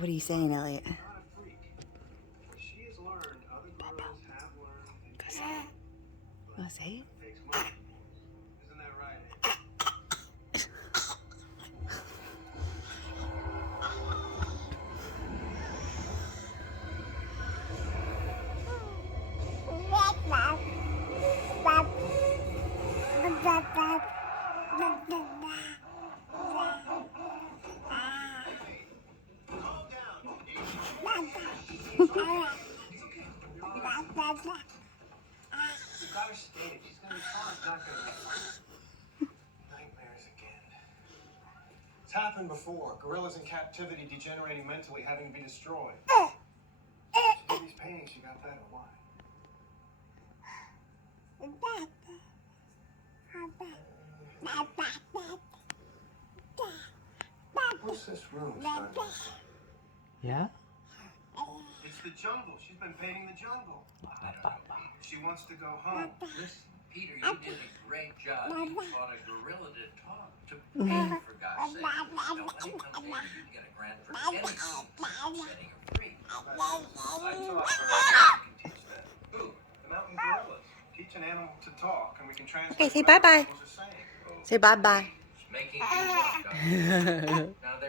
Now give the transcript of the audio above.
What are you saying, Elliot? Not a freak. She has learned other gorillas have learned. Go say it. Go say it. Takes money. Isn't that right? Calm down. You got her stayed. She's gonna be fine. It's not gonna be fine. Nightmares again. It's happened before. Gorillas in captivity degenerating mentally, having to be destroyed. So these paintings, you got better. Why? What's this room, son? Yeah? It's the jungle. She's been painting the jungle. I don't know. She wants to go home. Listen, Peter, you did a great job. You taught a gorilla to talk, to paint, for God's sake. Don't let him come in. You can get a grant for any setting her free. I thought you can teach that. Who? The mountain gorillas. Teach an animal to talk, and we can translate Okay, say what other bye-bye. animals are saying. Say bye-bye. Making you walk up. Now, there